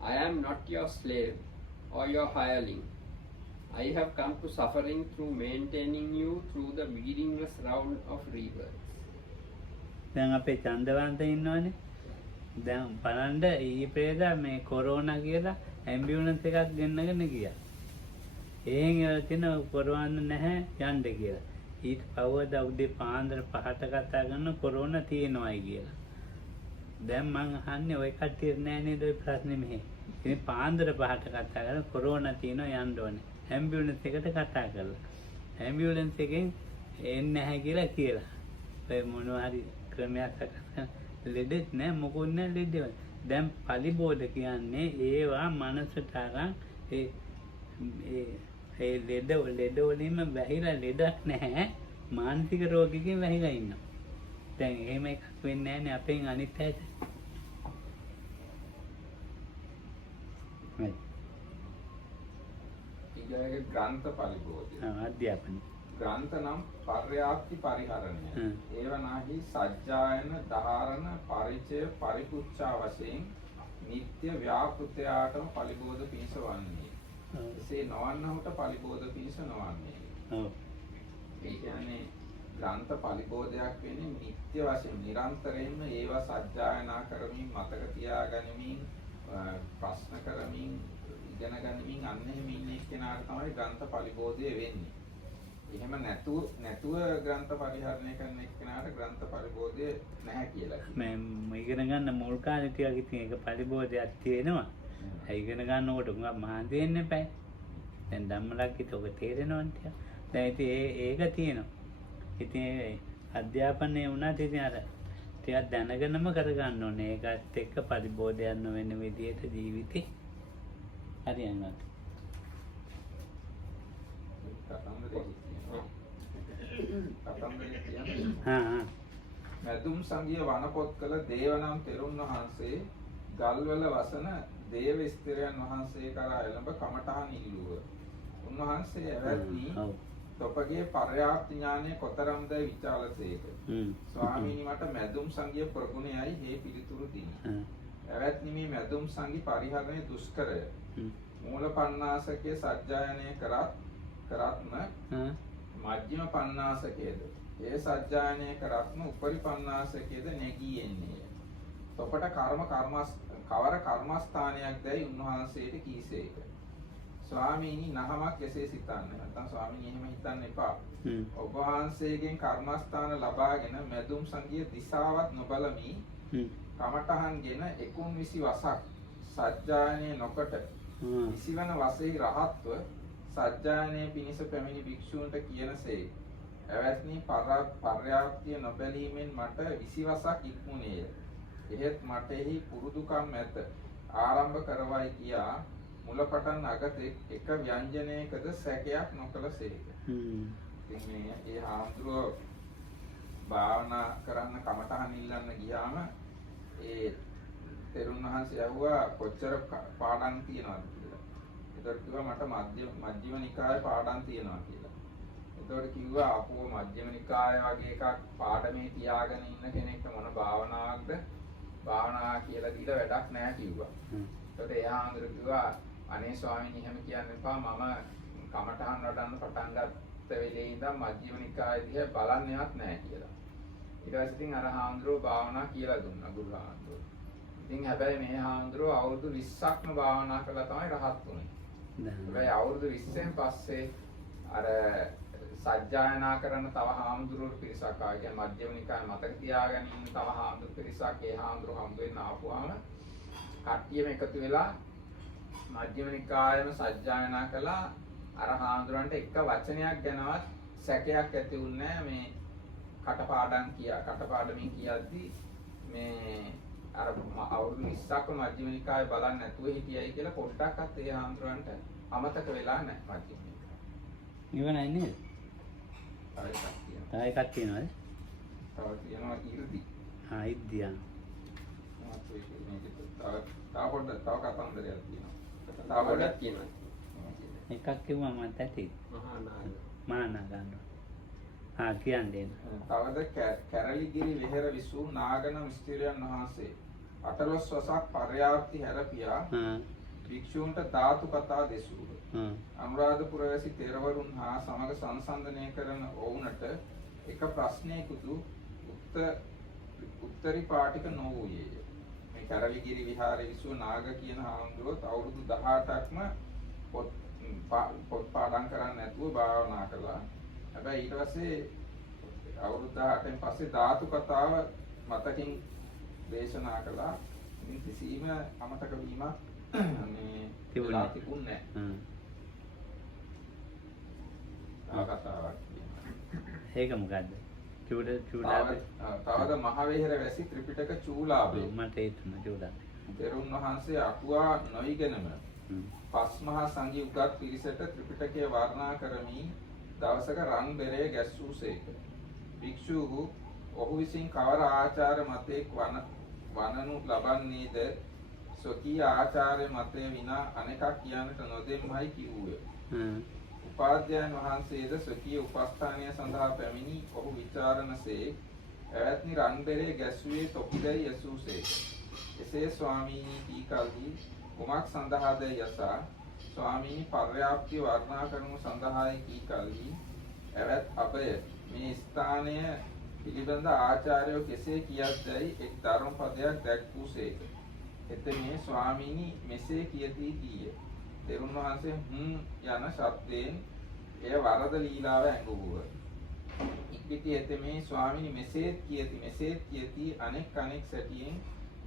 I am not your slave or your hireling. I have come to suffering through maintaining you through the beginningless round of rebirths. දැන් අපේ චන්දවන්ත ඉන්නවනේ. දැන් බලන්න ඊ ප්‍රේදා මේ corona කියලා ambulance එකක් ගෙන්නගෙන ගියා. එහෙන් ඒවා තියෙන කොරෝනා නැහැ යන්න කියලා. ඊට පවවදා උදේ පාන්දර 5ට කතා කරන කොරෝනා තියෙනවායි කියලා. දැන් මං අහන්නේ ඔය කට්ටියට නෑ නේද ඔය ප්‍රශ්නේ මෙහෙ. ඉතින් පාන්දර 5ට කතා කරන කොරෝනා තියෙනවා යන්න ඕනේ. ඇම්බියුලන්ස් එකට කතා කරලා. ඇම්බියුලන්ස් එකෙන් එන්නේ නැහැ කියලා. ඔය මොනවා හරි ක්‍රමයක් සකස් ලෙඩෙත් නෑ මොකුත් නෑ ලෙඩේ. දැන් පලිබෝධ කියන්නේ ඒවා මනසට අරන් ඒ ලෙඩ වලින්ම වැහිලා ලෙඩක් නැහැ මානසික රෝගිකෙන් වැහිලා ඉන්නවා. දැන් එහෙම එකක් වෙන්නේ නැහැනේ අපෙන් අනිත් අයට. ඊළඟ ග්‍රන්ථ පලිබෝධය. අධ්‍යාපනය. ග්‍රන්ථ නම් පර්යාප්ති පරිහරණය. ඒවනාහි සජ්ජායන ධාරණ පරිචය පරිපුච්ඡා වශයෙන් නිත්‍ය ව්‍යාපෘතයාටම පරිබෝධ පිණිස වන්නේ. එසේ නොවන්නහුට පරිබෝධ පිණිස නොවන්නේ. ඒ කියන්නේ ග්‍රන්ථ පරිබෝධයක් වෙන්නේ නිත්‍ය වශයෙන් නිරන්තරයෙන්ම ඒවා සජ්ජායනා කරමින් මතක තියාගනිමින් ප්‍රශ්න කරමින් ඉගෙන ගනිමින් අන්න එහෙම ඉන්න එක්කෙනාට තමයි ග්‍රන්ථ පරිබෝධය වෙන්නේ. එහෙම නැතුව ග්‍රන්ථ පරිහරණය කරන එක්කෙනාට ග්‍රන්ථ පරිබෝධය නැහැ කියලා කියනවා. මම ඉගෙන ගන්න මුල් කාලේ ටිකක් ඉතින් ඒක පරිබෝධයක් තියෙනවා. ඒ ඉගෙන ගන්නකොට උඟ මහන්සි වෙන්න එපා. දැන් ධම්මලක්කිත ඔබ තේරෙනවද ටික. දැන් ඉතින් ඒක තියෙනවා. ඉතින් අධ්‍යාපනයේ වුණාට ඉතින් අර ටිකක් දැනගෙනම කරගන්න ඕනේ. ඒකත් එක්ක පරිබෝධයක් නොවෙන විදිහට ජීවිතේ හරියනවා. මැදුම් සංගිය වනපොත් කළ දේවනම් තෙරුන් වහන්සේ ගල්වල වසන දේව ස්ථිරයන් වහන්සේ කරා එළඹ කමඨහන් ඉල්ලුව. උන්වහන්සේ ඇවැත්නි තොපගේ පර්යාප්ත ඥානය කොතරම්දයි විචාලසේක. ස්වාමීනි මට මැදුම් සංගිය ප්‍රගුණයයි හේ පිළිතුරු දිනි. ඇවැත්නි මේ මැදුම් සංගි පරිහරණය දුෂ්කරය. මූල පණ්ණාසකයේ සජ්ජායනය කරත්ම මධ්‍යම පණ්ණාසකයේද ඒ සජ්ජායනය කරත්ම උපරි පණ්ණාසකයේද නැගී එන්නේ. තොපට කවර කර්මස්ථානයක් දැයි උන්වහන්සේට කීසේක. ස්වාමීනි නහමක් එසේ සිතන්න. නැත්නම් ස්වාමීනි එහෙම හිතන්න එපා. ඔබ වහන්සේගෙන් කර්මස්ථාන ලබාගෙන මැදුම් සංගිය දිසාවත් නොබලමි කමඨහන්ගෙන 19 වසක් සජ්ජායනය නොකොට 20 වන වසෙහි රහත්ව සජ්ජායනයේ පිණිස පැමිණි භික්ෂූන්ට කියනසේ ඇවැත්නි පර්යාප්තිය නොබැලීමෙන් මට 20 වසක් ඉක්මුණේය. එහෙත් මට එහි පුරුදුකම් ඇත. ආරම්භ කරවයි කියා මුලපටන් අගතෙක් එක ව්‍යංජනයකද සැකයක් නොකළසේක. ඉතින් මේ ඒ ආන්දරෝ භාවනා කරන්න කමඨහන් ඉල්ලන්න ගියාම ඒ තෙරුන් වහන්සේ ඇහුවා කොච්චර පාඩම් තියනවද කියලා. ඒතකොට කිව්වා මට මජ්ක්‍ධිම නිකායේ පාඩම් තියෙනවා කියලා. ඒතකොට කිව්වා අපෝ මජ්ක්‍ධිම නිකාය වගේ එකක් පාඩමේ තියාගෙන ඉන්න කෙනෙක්ට මොන භාවනාවක්ද භාවනා කියලා දීලා වැඩක් නැහැ කිව්වා. ඒතකොට එයා ආන්දර කිව්වා අනේ ස්වාමීනි එහෙම කියන්න එපා මම කමඨහන් වඩන්න පටන් ගත්ත වෙලේ ඉඳන් මජ්ක්‍ධිම නිකාය දිහා බලන්නේවත් නැහැ කියලා. ඊට පස්සේ ඉතින් අර හාමුදුරුවෝ භාවනා කියලා දුන්නා ගුරු හාමුදුරුවෝ. ඉතින් හැබැයි මේ හාමුදුරුවෝ අවුරුදු 20ක්ම භාවනා කළා තමයි රහත් වුනේ. හැබැයි අවුරුදු 20න් පස්සේ අර සජ්ජායනා කරන තව හාමුදුරුවෝ පිරිසක් ආවා. කියන්නේ මධ්‍යම නිකාය මතක තියාගෙන ඉන්න තව හාමුදුරුවෝ පිරිසක් ඒ හාමුදුරුවෝ හම්බ වෙන්න ආපුවාම කට්ටියම එකතු වෙලා මධ්‍යම නිකායම සජ්ජායනා කළා. අර හාමුදුරන්ට එක වචනයක් ගැනවත් සැකයක් ඇති වුණේ නැහැ. මේ කටපාඩමින් කියද්දි මේ අර අවුරුදු 20ක්ම මධ්‍යම නිකාය බලන්න නැතුව හිටියයි කියලා පොඩ්ඩක්වත් ඒ හාමුදුරන්ට අමතක වෙලා නැහැ මධ්‍යම නිකාය. ඉවරයි නේද? තව එකක් තියෙනවද? තව තියෙනවා ඉර්ධි. ඉර්ධිය. තව කතාන්දරයක් තියෙනවා. තව ගොඩක් තියෙනවා. එකක් කිව්වා මට ඇති. මහානාගන්න. කියන්නේ. තවද කැරලිගිරි විහෙර විසූ නාගන මිස්ත්‍රියන් වහන්සේ 18 වසක් පර්යාප්ති හැරපියා භික්ෂූන්ට ධාතු කතා දෙසූහ. අනුරාධපුර වැසි තෙරවරුන් හා සමග සංසන්දනය කරන ඔවුන්ට එක ප්‍රශ්නයකුදු උත්තරී පාටික නොවූයේය. මේ කැරලිගිරි විහාරයේ විසූ නාග කියන හාමුදුරුවෝ අවුරුදු 18ක්ම පොත් පාඩම් කරන්නේ නැතුව භාවනා කළා. හැබැයි ඊට පස්සේ අවුරුදු 18න් පස්සේ ධාතු කතාව මතකින් දේශනා කළා. ඉතින් කිසිම අමතක වීමක් මේ තිබුණේ නැහැ. කතාවක් ඒක මොකද්ද? තවද මහවේහෙර වැසි ත්‍රිපිටක චූලාභය. මට ඒ තුන චූලාභය. තෙරුන් වහන්සේ අකුවා නොයිගෙනම පස් මහා සංඝ උගත් පිරිසට ත්‍රිපිටකය වර්ණනා කරමින් දවසක රන් බෙරය ගැස්සූසේක. භික්ෂූහු ඔහු විසින් කවර ආචාර මතයක් වනනු ලබන්නේද ස්වකීය ආචාර්ය මතය විනා අනෙකක් කියන්නට නොදෙම්මයි කිව්වේ. උපාධ්‍යයන් වහන්සේද ස්වකීය උපස්ථානය සඳහා පැමිණි ඔහු විචාරණසේ ඇවැත්නි රන්බෙරේ ගැසුවේ තොපිදැයි යසූසේක. එසේ ස්වාමීනි කී කල්හි කුමක් සඳහාද යසා ස්වාමීනි පර්යාප්තිය වර්ණනා කරනු සඳහායි කී කල්හි ඇවැත් අපය මේ ස්ථානය පිළිබඳ ආචාර්යෝ කෙසේ කියත්දැයි එක් ධර්මපදයක් දැක්වූසේක. එතෙමේ ස්වාමීනි මෙසේ කියති කීය. තෙරුන් වහන්සේ යන ශබ්දයෙන් එය වරද ලීලාව ඇඟවුව. ඉක්බිති එතෙමේ ස්වාමීනි මෙසේත් කියති අනෙක් සැටියෙන්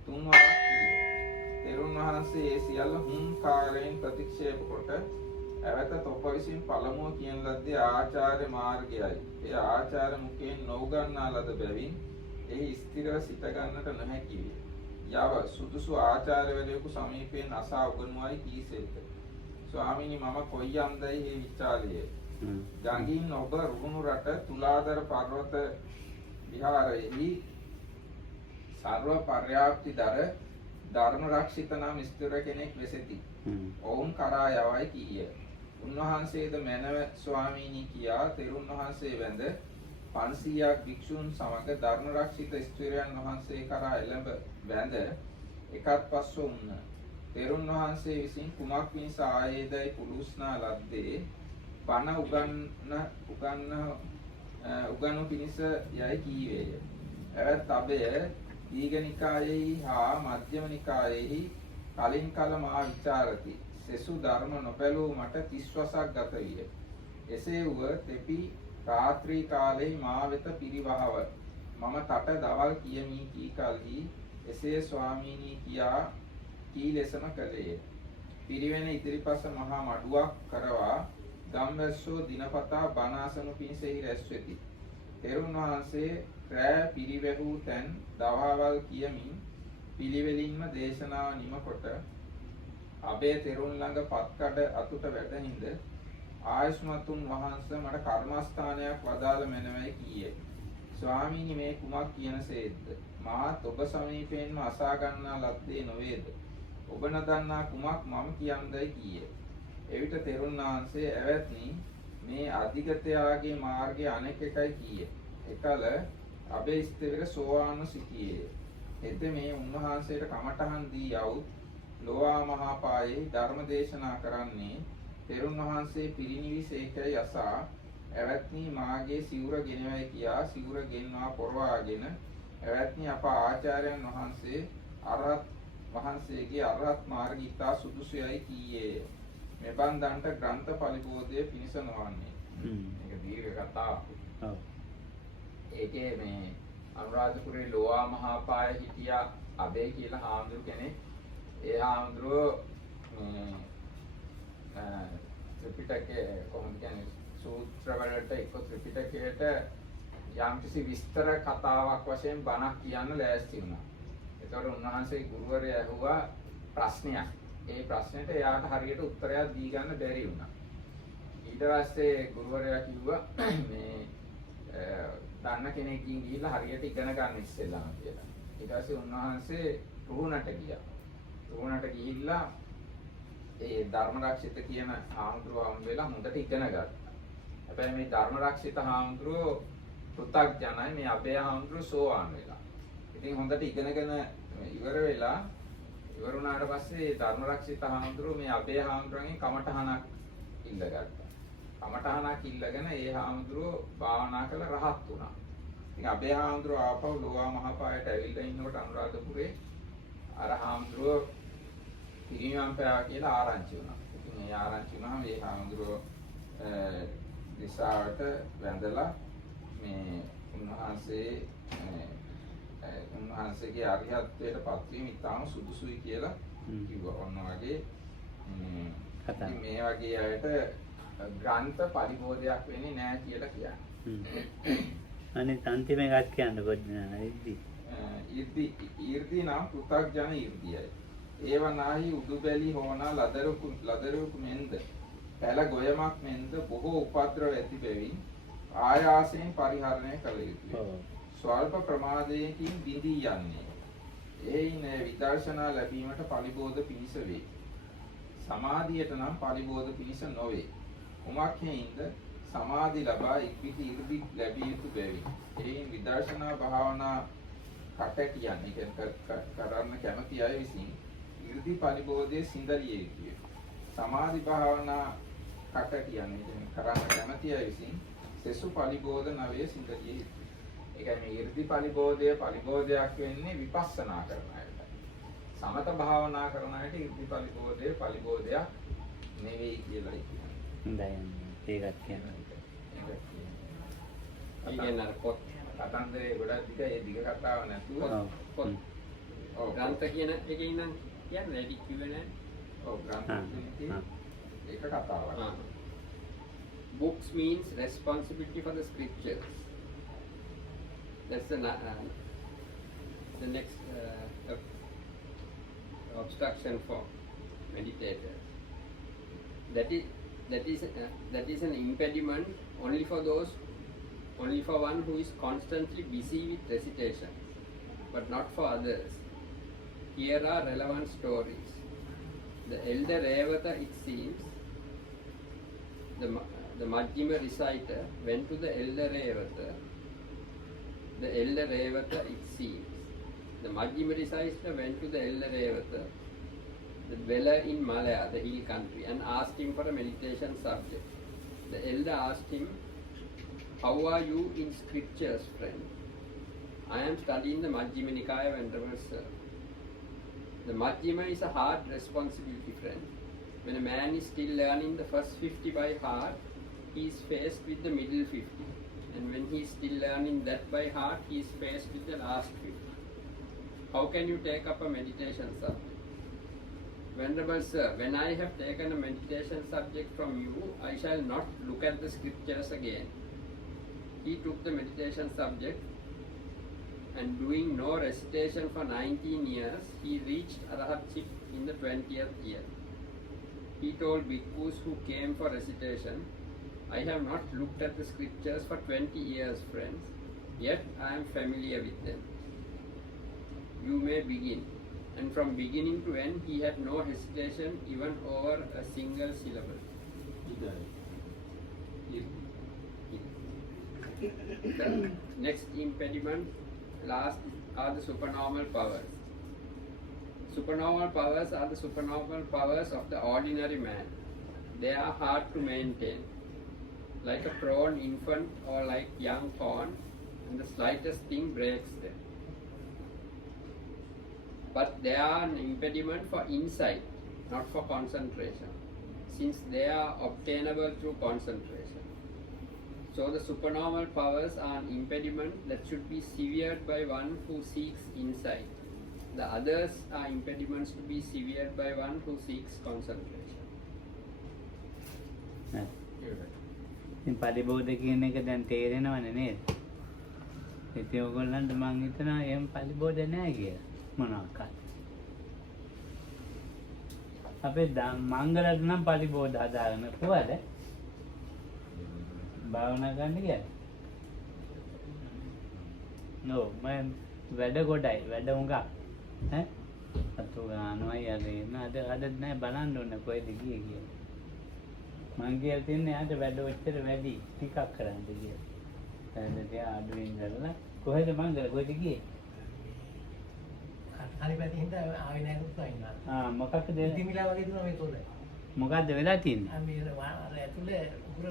තුන් වරක් කීය. තෙරුන් වහන්සේ ඒ සියල්ල කාලයෙන් ප්‍රතික්ෂේප කොට ඇවත තොප විසින් පළමුව කියන ලද්දේ ආචාර්ය මාර්ගයයි. ඒ ආචාර්ය මුඛයෙන් නොඋගන්නා ලද බැවින් එහි ස්ථිරව සිට ගන්නට නොහැකි වේ. යව සුදුසු ආචාර්යවරයෙකු සමීපයෙන් අසා උගන්වයි කීසේක. ස්වාමීනි මම කොයියම්දයි මේ විචාලයේ. ගඟින් ඔබ රුහුණු රට තුලාදර පර්වත විහාරයේහි සර්ව පර්යාප්තිදර ධර්ම රක්ෂිත නම් ස්ථිර කෙනෙක් වෙසෙති. ඔවුන් කරා යවයි කීය. උන්වහන්සේද මැනව ස්වාමීනි කියා තෙරුන් වහන්සේ වැඳ 500ක් භික්ෂූන් සමග ධර්ම රක්ෂිත ස්ථිරයන් වහන්සේ කරා එළඹ වැඳ එකත් පස්ව උන්න. තෙරුන් වහන්සේ විසින් කුමක් පිණිස ආයේදයි පුලුස්නා ලද්දේ බණ උගන්වු පිණිස යයි කීවේය. ඇවත් අබය දීඝනිකායෙහි හා මධ්‍යම නිකායෙහි කලින් කල මා විචාරති. සෙසු ධර්ම නොපැලූ මට 30 වසක් ගත විය. එසේ වුව තෙපි රාත්‍රී කාලයේ මා වෙත පිරිවහව මම තට දවල් කියමි කී කල්හි එසේ ස්වාමීනි කියා කී ලෙසම කළේය. පිරිවෙන ඉදිරිපස මහා මඩුවක් කරවා ගම්වැස්සෝ දිනපතා බණ අසනු පිණිස එහි රැස් වෙති. තෙරුන් වහන්සේ රැ පිරිවැහූ තැන් දවහවල් කියමින් පිළිවෙලින්ම දේශනාව නිම කොට අබේ තෙරුන් ළඟ පත්කඩ අතුට වැඩහිඳ ආයුෂ්මතුන් වහන්සේ මට කර්මස්ථානයක් වදාළ මැනවයි කීයේ. ස්වාමීනි මේ කුමක් කියනසේද්ද? මාත් ඔබ සමීපයෙන්ම අසා ගන්නා ලද්දේ නොවේද? ඔබ නොදන්නා කුමක් මම කියන්දයි කීයේ. එවිට තෙරුන් වහන්සේ ඇවැත්නි මේ අධිගතයාගේ මාර්ගය අනෙක් එකයි කීයේ. එකල අබේ ස්ථවිර සෝවාන්ව සිටියේ. එතෙමේ උන්වහන්සේට කමඨහන් දී යවුත් ලෝවා මහාපායේ ධර්ම දේශනා කරන්නේ තෙරුන් වහන්සේ පිරිනිවිසේකයි අසා ඇවැත්නි මාගේ සිවුර ගෙනවයි කියා සිවුර ගෙන්වා පොරවාගෙන ඇවැත්නි අප ආචාර්යයන් වහන්සේ අරහත් වහන්සේගේ අරහත් මාර්ගය ඉතා සුදුසුයයි කීයේ. මෙබන්දන්ට ග්‍රන්ථ පරිබෝධය පිණිස නොවන්නේ. මේක දීර්ඝ කතාවක්. ඔව්. ඒකේ මේ අනුරාධපුරේ ලෝවා මහාපායේ හිටියා අබේ කියලා හාමුදුරු කෙනෙක්. ඒ හාමුදුරුවෝ ත්‍රිපිටකයේ කොහොමද කියන්නේ සූත්‍ර වලට එක්ක ත්‍රිපිටකයට යම්කිසි විස්තර කතාවක් වශයෙන් බණක් කියන්න ලෑස්ති වුණා. ඒතකොට උන්වහන්සේ ගුරුවරයා ඇහුවා ප්‍රශ්නයක්. ඒ ප්‍රශ්නෙට එයාට හරියට උත්තරයක් දී ගන්න බැරි වුණා. ඊට පස්සේ ගුරුවරයා කිව්වා මේ දන්න කෙනෙක්ගෙන් ගිහිල්ලා හරියට ඉගෙන ගන්න ඉස්සෙල්ලාම කියලා. ඊට පස්සේ උන්වහන්සේ රුහුණට ගියා. රුහුණට ගිහිල්ලා ඒ ධර්ම රක්ෂිත කියන හාමුදුරුවෝ හම් වෙලා හොඳට ඉගෙන ගත්තා. හැබැයි මේ ධර්ම රක්ෂිත හාමුදුරුවෝ පෘථග්ජනයි, මේ අබේ හාමුදුරුවෝ සෝවාන් වෙලා. ඉතින් හොඳට ඉගෙනගෙන ඉවර වෙලා ඉවර වුණාට පස්සේ ධර්ම රක්ෂිත හාමුදුරුවෝ මේ අබේ හාමුදුරුවන්ගෙන් කමඨහනක් ඉල්ලගත්තා. කමඨහනක් ඉල්ලගෙන ඒ හාමුදුරුවෝ භාවනා කළ රහත් වුණා. ඉතින් අබේ හාමුදුරුවෝ ආපහු ලෝවා මහාපායට ඇවිල්ලා ඉන්නකොට අනුරාධපුරේ අර හාමුදුරුවෝ පිරිනිවන් පෑවා කියලා ආරංචි වුණා. ඉතින් ඒ ආරංචි වුණාම මේ හාමුදුරුවෝ දිසාවට වැඳලා මේ උන්වහන්සේගේ අරිහත්ත්වයට පත්වීම ඉතාම සුදුසුයි කියලා කිව්වා. ඔන්න වගේ ඉතින් මේ වගේ අයට ග්‍රන්ථ පරිබෝධයක් වෙන්නේ නැහැ කියලා කියන්නේ. අනිත් අන්තිම එකක් කියන්න කොච්චර ඊර්ති නම් පෘථග්ජන ඊර්තියයි. ඒවනාහි උදුබැලි හෝනා ලදරුකු මෙන්ද පැල ගොයමක් මෙන්ද බොහෝ උපද්‍රව ඇති බැවින් ආයාසයෙන් පරිහරණය කළ යුතුය. ස්වල්ප ප්‍රමාදයකින් බිඳී යන්නේ. එයින් විදර්ශනා ලැබීමට පරිබෝධ පිණිස වේ. සමාධියට නම් පරිබෝධ පිණිස නොවේ. කුමක් හේින්ද සමාධි ලබා ඉක්බිති ඉර්ධි ලැබිය යුතු බැවින්. එයින් විදර්ශනා භාවනා කටකියන්නේ කරන්න කැමති අය විසින් ඉර්ධි පරිබෝධයේ සිඳලිය යුතුය. සමාධි භාවනා කටකියන්නේ කරන්න කැමති අය විසින් සෙසු පරිබෝධ නවයේ සිඳලිය යුතුය. ඒ කියන්නේ ඉර්ධි පරිබෝධයක් වෙන්නේ විපස්සනා කරන අයට. සමත භාවනා කරන අයට ඉර්ධි පරිබෝධයක් නෙවෙයි කියලායි කියන්නේ. හොඳයි ඒකත් කියනවා. ඉගෙන අර පොත් කතන්දරේ ගොඩක් දිග ඒ දිග කතාව නැතුව පොත් ඔව් ග්‍රන්ථ කියන එකේ ඉඳන් කියන්නේ වැඩි කිව්වේ නැහැ. ඔව් ග්‍රන්ථ ඒක කතාවක්. Books means responsibility for the scriptures. That's the next obstruction for meditators. That is an impediment only for one who is constantly busy with recitation, but not for others. Here are relevant stories. The elder Revata, it seems, the Majjhima reciter went to the elder Revata. The elder Revata, it seems, the Majjhima reciter went to the elder Revata, the dweller in Malaya, the hill country, and asked him for a meditation subject. The elder asked him, "How are you in scriptures, friend?" "I am studying the Majjhima Nikaya, Venerable Sir." The Majjhima is a hard responsibility, friend. When a man is still learning the first 50 by heart, he is faced with the middle 50. And when he is still learning that by heart, he is faced with the last 50. How can you take up a meditation subject? "Venerable Sir, when I have taken a meditation subject from you, I shall not look at the scriptures again." He took the meditation subject, and doing no recitation for 19 years, he reached Arahatship in the 20th year. He told bhikkhus who came for recitation, "I have not looked at the scriptures for 20 years, friends, yet I am familiar with them. You may begin." And from beginning to end, he had no hesitation even over a single syllable. The next impediment last are the supernormal powers. Supernormal powers are the supernormal powers of the ordinary man. They are hard to maintain, like a prone infant or like young corn, and the slightest thing breaks them. But they are an impediment for insight, not for concentration, since they are obtainable through concentration. So the supernormal powers are an impediment that should be severed by one who seeks insight. The others are impediments to be severed by one who seeks concentration. ඉතින් පරිබෝධ කියන එක දැන් තේරෙනවනේ නේද? ඉතින් ඔයගොල්ලන්ට මං හිතනවා එහෙම පරිබෝධ නැහැ කියලා. මොනවාක්වත්. අපේ මංගලට නම් පරිබෝධ හදාගන්න කොහොමද? භාවනා කරන්න කියලා. නෝ මම වැඩ කොටයි වැඩ උඟක්. ඈ? අතු ගන්නවයි අද නෑ බලන්න ඕනේ කොහෙද ගියේ කියලා. මං කියලා තියන්නේ ආද වැඩ ඔච්චර වැඩි ටිකක් කරන්න කියලා. දැන් තියා අඩුවෙන් කරලා කොහෙද මංගල කොහෙද ගියේ? හරි පැත්තේ හින්දා ආවේ නැහැ කුස්සා ඉන්නවා. මොකක්ද ඉතිමිලා වගේ දුනා මේ තොල. මොකද්ද වෙලා තියන්නේ? මේ ඇතුලේ උගුර